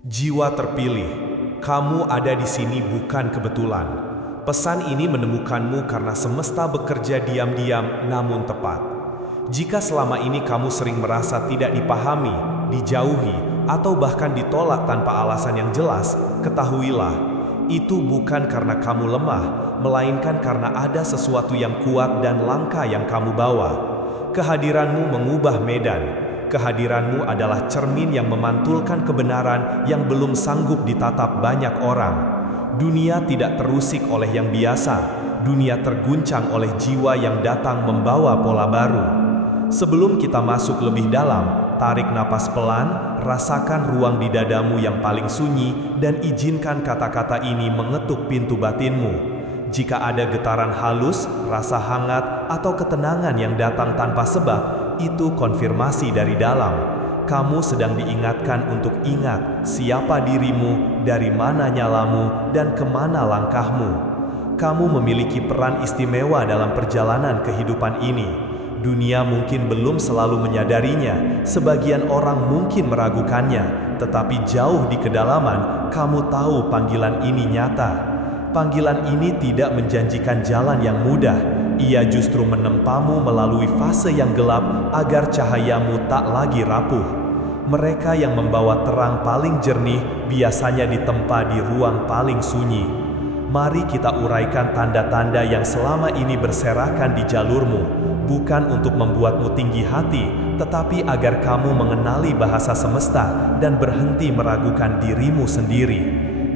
Jiwa terpilih, kamu ada di sini bukan kebetulan. Pesan ini menemukanmu karena semesta bekerja diam-diam namun tepat. Jika selama ini kamu sering merasa tidak dipahami, dijauhi, atau bahkan ditolak tanpa alasan yang jelas, ketahuilah, itu bukan karena kamu lemah, melainkan karena ada sesuatu yang kuat dan langka yang kamu bawa. Kehadiranmu mengubah medan. Kehadiranmu adalah cermin yang memantulkan kebenaran yang belum sanggup ditatap banyak orang. Dunia tidak terusik oleh yang biasa, dunia terguncang oleh jiwa yang datang membawa pola baru. Sebelum kita masuk lebih dalam, tarik napas pelan, rasakan ruang di dadamu yang paling sunyi, dan izinkan kata-kata ini mengetuk pintu batinmu. Jika ada getaran halus, rasa hangat, atau ketenangan yang datang tanpa sebab, itu konfirmasi dari dalam. Kamu sedang diingatkan untuk ingat siapa dirimu, dari mana nyalamu, dan kemana langkahmu. Kamu memiliki peran istimewa dalam perjalanan kehidupan ini. Dunia mungkin belum selalu menyadarinya, sebagian orang mungkin meragukannya, tetapi jauh di kedalaman, kamu tahu panggilan ini nyata. Panggilan ini tidak menjanjikan jalan yang mudah. Ia justru menempamu melalui fase yang gelap agar cahayamu tak lagi rapuh. Mereka yang membawa terang paling jernih biasanya ditempa di ruang paling sunyi. Mari kita uraikan tanda-tanda yang selama ini berserakan di jalurmu, bukan untuk membuatmu tinggi hati, tetapi agar kamu mengenali bahasa semesta dan berhenti meragukan dirimu sendiri.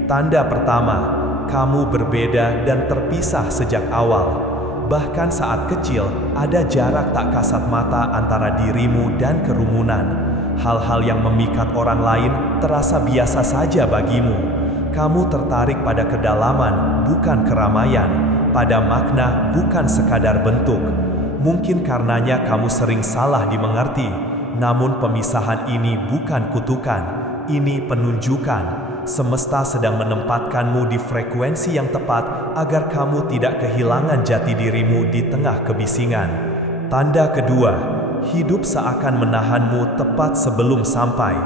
Tanda pertama, kamu berbeda dan terpisah sejak awal. Bahkan saat kecil, ada jarak tak kasat mata antara dirimu dan kerumunan. Hal-hal yang memikat orang lain terasa biasa saja bagimu. Kamu tertarik pada kedalaman, bukan keramaian, pada makna, bukan sekadar bentuk. Mungkin karenanya kamu sering salah dimengerti, namun pemisahan ini bukan kutukan, ini penunjukan. Semesta sedang menempatkanmu di frekuensi yang tepat agar kamu tidak kehilangan jati dirimu di tengah kebisingan. Tanda kedua, hidup seakan menahanmu tepat sebelum sampai.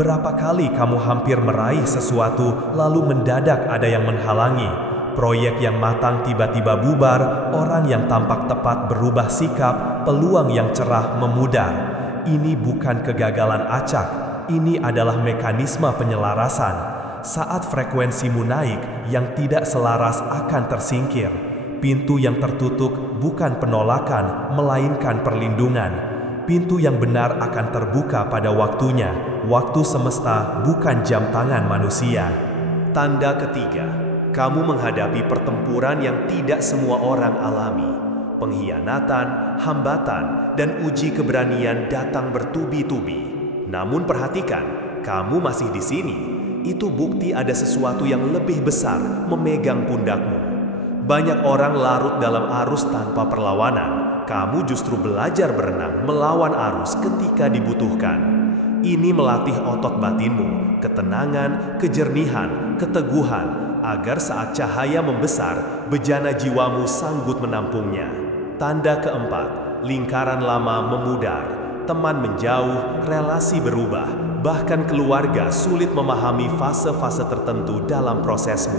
Berapa kali kamu hampir meraih sesuatu lalu mendadak ada yang menghalangi. Proyek yang matang tiba-tiba bubar, orang yang tampak tepat berubah sikap, peluang yang cerah memudar. Ini bukan kegagalan acak, ini adalah mekanisme penyelarasan. Saat frekuensimu naik, yang tidak selaras akan tersingkir. Pintu yang tertutup bukan penolakan, melainkan perlindungan. Pintu yang benar akan terbuka pada waktunya. Waktu semesta bukan jam tangan manusia. Tanda ketiga, kamu menghadapi pertempuran yang tidak semua orang alami. Pengkhianatan, hambatan, dan uji keberanian datang bertubi-tubi. Namun perhatikan, kamu masih di sini. Itu bukti ada sesuatu yang lebih besar memegang pundakmu. Banyak orang larut dalam arus tanpa perlawanan. Kamu justru belajar berenang melawan arus ketika dibutuhkan. Ini melatih otot batinmu, ketenangan, kejernihan, keteguhan, agar saat cahaya membesar, bejana jiwamu sanggup menampungnya. Tanda keempat, lingkaran lama memudar, teman menjauh, relasi berubah. Bahkan keluarga sulit memahami fase-fase tertentu dalam prosesmu.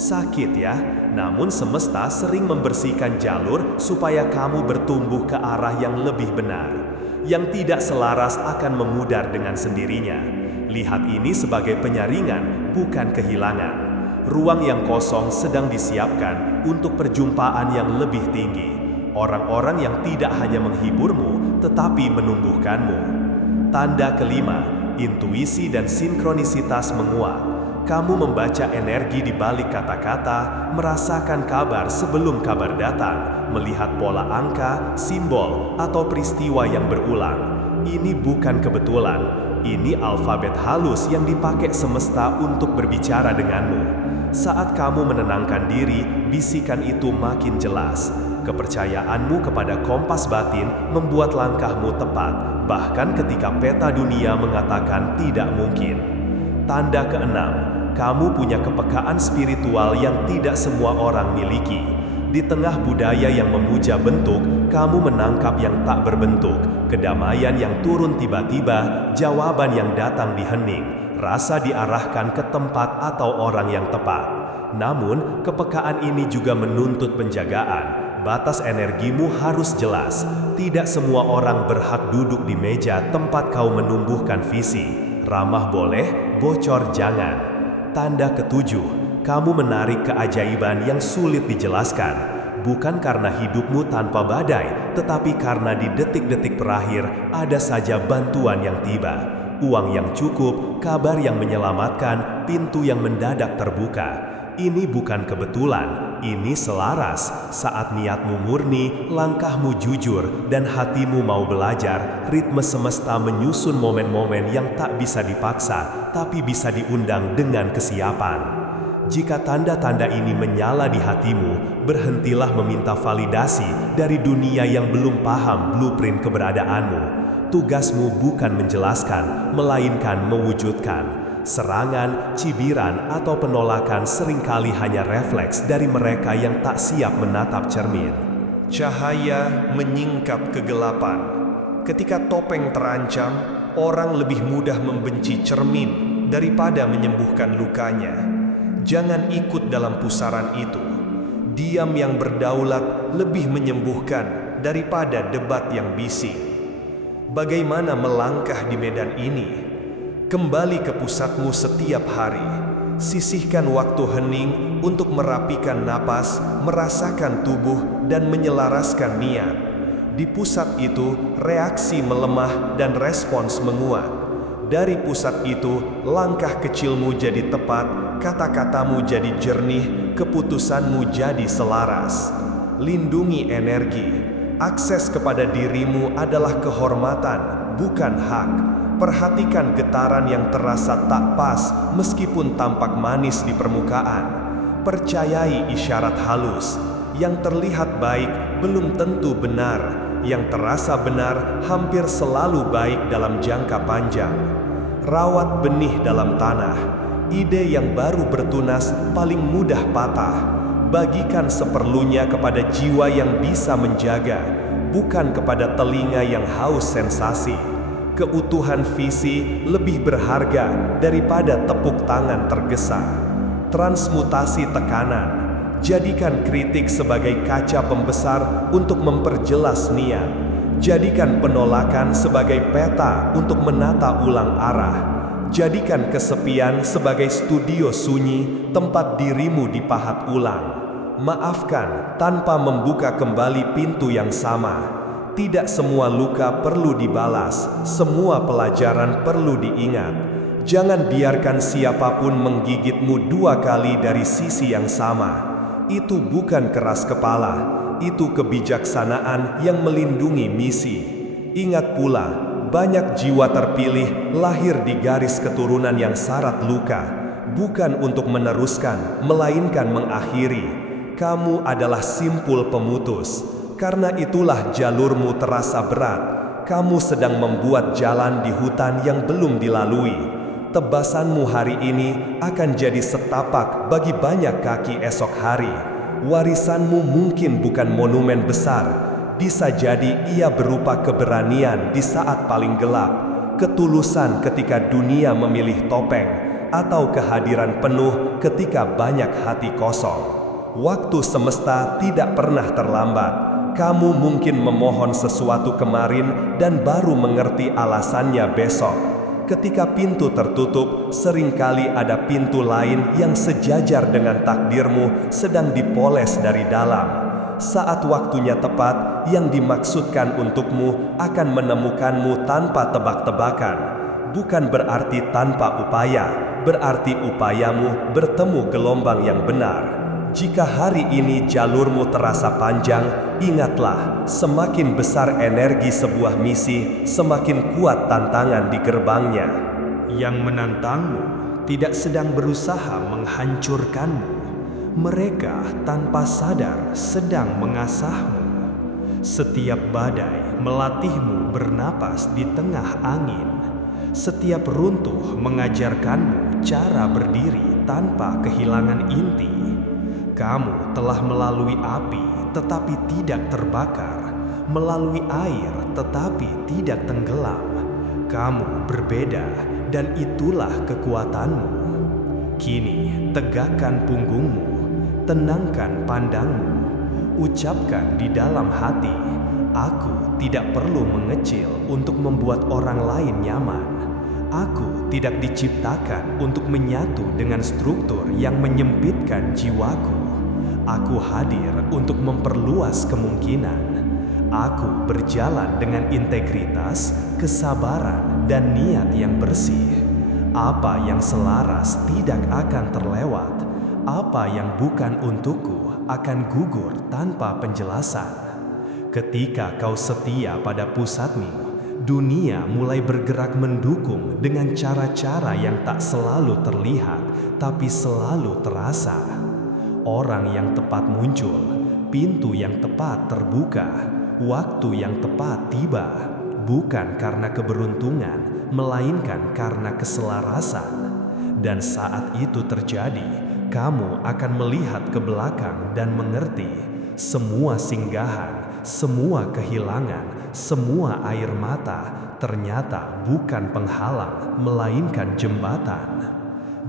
Sakit ya, namun semesta sering membersihkan jalur supaya kamu bertumbuh ke arah yang lebih benar. Yang tidak selaras akan memudar dengan sendirinya. Lihat ini sebagai penyaringan, bukan kehilangan. Ruang yang kosong sedang disiapkan untuk perjumpaan yang lebih tinggi. Orang-orang yang tidak hanya menghiburmu, tetapi menumbuhkanmu. Tanda kelima, intuisi dan sinkronisitas menguat. Kamu membaca energi di balik kata-kata, merasakan kabar sebelum kabar datang, melihat pola angka, simbol, atau peristiwa yang berulang. Ini bukan kebetulan, ini alfabet halus yang dipakai semesta untuk berbicara denganmu. Saat kamu menenangkan diri, bisikan itu makin jelas. Kepercayaanmu kepada kompas batin membuat langkahmu tepat, bahkan ketika peta dunia mengatakan tidak mungkin. Tanda keenam, kamu punya kepekaan spiritual yang tidak semua orang miliki. Di tengah budaya yang memuja bentuk, kamu menangkap yang tak berbentuk, kedamaian yang turun tiba-tiba, jawaban yang datang di hening, merasa diarahkan ke tempat atau orang yang tepat. Namun, kepekaan ini juga menuntut penjagaan. Batas energimu harus jelas. Tidak semua orang berhak duduk di meja tempat kau menumbuhkan visi. Ramah boleh, bocor jangan. Tanda ketujuh, kamu menarik keajaiban yang sulit dijelaskan. Bukan karena hidupmu tanpa badai, tetapi karena di detik-detik terakhir ada saja bantuan yang tiba. Uang yang cukup, kabar yang menyelamatkan, pintu yang mendadak terbuka. Ini bukan kebetulan, ini selaras. Saat niatmu murni, langkahmu jujur, dan hatimu mau belajar, ritme semesta menyusun momen-momen yang tak bisa dipaksa, tapi bisa diundang dengan kesiapan. Jika tanda-tanda ini menyala di hatimu, berhentilah meminta validasi dari dunia yang belum paham blueprint keberadaanmu. Tugasmu bukan menjelaskan, melainkan mewujudkan. Serangan, cibiran, atau penolakan seringkali hanya refleks dari mereka yang tak siap menatap cermin. Cahaya menyingkap kegelapan. Ketika topeng terancam, orang lebih mudah membenci cermin daripada menyembuhkan lukanya. Jangan ikut dalam pusaran itu. Diam yang berdaulat lebih menyembuhkan daripada debat yang bising. Bagaimana melangkah di medan ini? Kembali ke pusatmu setiap hari. Sisihkan waktu hening untuk merapikan napas, merasakan tubuh, dan menyelaraskan niat. Di pusat itu, reaksi melemah dan respons menguat. Dari pusat itu, langkah kecilmu jadi tepat, kata-katamu jadi jernih, keputusanmu jadi selaras. Lindungi energi. Akses kepada dirimu adalah kehormatan, bukan hak. Perhatikan getaran yang terasa tak pas, meskipun tampak manis di permukaan. Percayai isyarat halus. Yang terlihat baik belum tentu benar. Yang terasa benar hampir selalu baik dalam jangka panjang. Rawat benih dalam tanah. Ide yang baru bertunas paling mudah patah. Bagikan seperlunya kepada jiwa yang bisa menjaga, bukan kepada telinga yang haus sensasi. Keutuhan visi lebih berharga daripada tepuk tangan tergesa. Transmutasi tekanan. Jadikan kritik sebagai kaca pembesar untuk memperjelas niat. Jadikan penolakan sebagai peta untuk menata ulang arah. Jadikan kesepian sebagai studio sunyi, tempat dirimu dipahat ulang. Maafkan tanpa membuka kembali pintu yang sama. Tidak semua luka perlu dibalas, semua pelajaran perlu diingat. Jangan biarkan siapapun menggigitmu dua kali dari sisi yang sama. Itu bukan keras kepala, itu kebijaksanaan yang melindungi misi. Ingat pula, banyak jiwa terpilih lahir di garis keturunan yang syarat luka, bukan untuk meneruskan, melainkan mengakhiri. Kamu adalah simpul pemutus, karena itulah jalurmu terasa berat. Kamu sedang membuat jalan di hutan yang belum dilalui. Tebasanmu hari ini akan jadi setapak bagi banyak kaki esok hari. Warisanmu mungkin bukan monumen besar, bisa jadi ia berupa keberanian di saat paling gelap, ketulusan ketika dunia memilih topeng, atau kehadiran penuh ketika banyak hati kosong. Waktu semesta tidak pernah terlambat. Kamu mungkin memohon sesuatu kemarin dan baru mengerti alasannya besok. Ketika pintu tertutup, seringkali ada pintu lain yang sejajar dengan takdirmu sedang dipoles dari dalam. Saat waktunya tepat, yang dimaksudkan untukmu akan menemukanmu tanpa tebak-tebakan. Bukan berarti tanpa upaya, berarti upayamu bertemu gelombang yang benar. Jika hari ini jalurmu terasa panjang, ingatlah, semakin besar energi sebuah misi, semakin kuat tantangan di gerbangnya. Yang menantangmu tidak sedang berusaha menghancurkanmu. Mereka tanpa sadar sedang mengasahmu. Setiap badai melatihmu bernapas di tengah angin. Setiap runtuh mengajarkanmu cara berdiri tanpa kehilangan inti. Kamu telah melalui api tetapi tidak terbakar, melalui air tetapi tidak tenggelam. Kamu berbeda, dan itulah kekuatanmu. Kini, tegakkan punggungmu, tenangkan pandangmu, ucapkan di dalam hati, aku tidak perlu mengecil untuk membuat orang lain nyaman. Aku tidak diciptakan untuk menyatu dengan struktur yang menyempitkan jiwaku. Aku hadir untuk memperluas kemungkinan. Aku berjalan dengan integritas, kesabaran, dan niat yang bersih. Apa yang selaras tidak akan terlewat. Apa yang bukan untukku akan gugur tanpa penjelasan. Ketika kau setia pada pusatmu, dunia mulai bergerak mendukung dengan cara-cara yang tak selalu terlihat, tapi selalu terasa. Orang yang tepat muncul, pintu yang tepat terbuka. Waktu yang tepat tiba, bukan karena keberuntungan, melainkan karena keselarasan. Dan saat itu terjadi, kamu akan melihat ke belakang dan mengerti, semua singgahan, semua kehilangan, semua air mata, ternyata bukan penghalang, melainkan jembatan.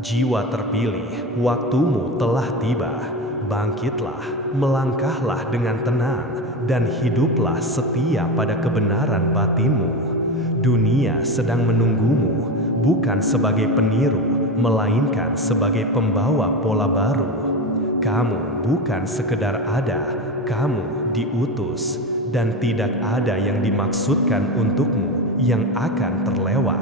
Jiwa terpilih, waktumu telah tiba. Bangkitlah, melangkahlah dengan tenang, dan hiduplah setia pada kebenaran batinmu. Dunia sedang menunggumu, bukan sebagai peniru, melainkan sebagai pembawa pola baru. Kamu bukan sekedar ada, kamu diutus, dan tidak ada yang dimaksudkan untukmu yang akan terlewat.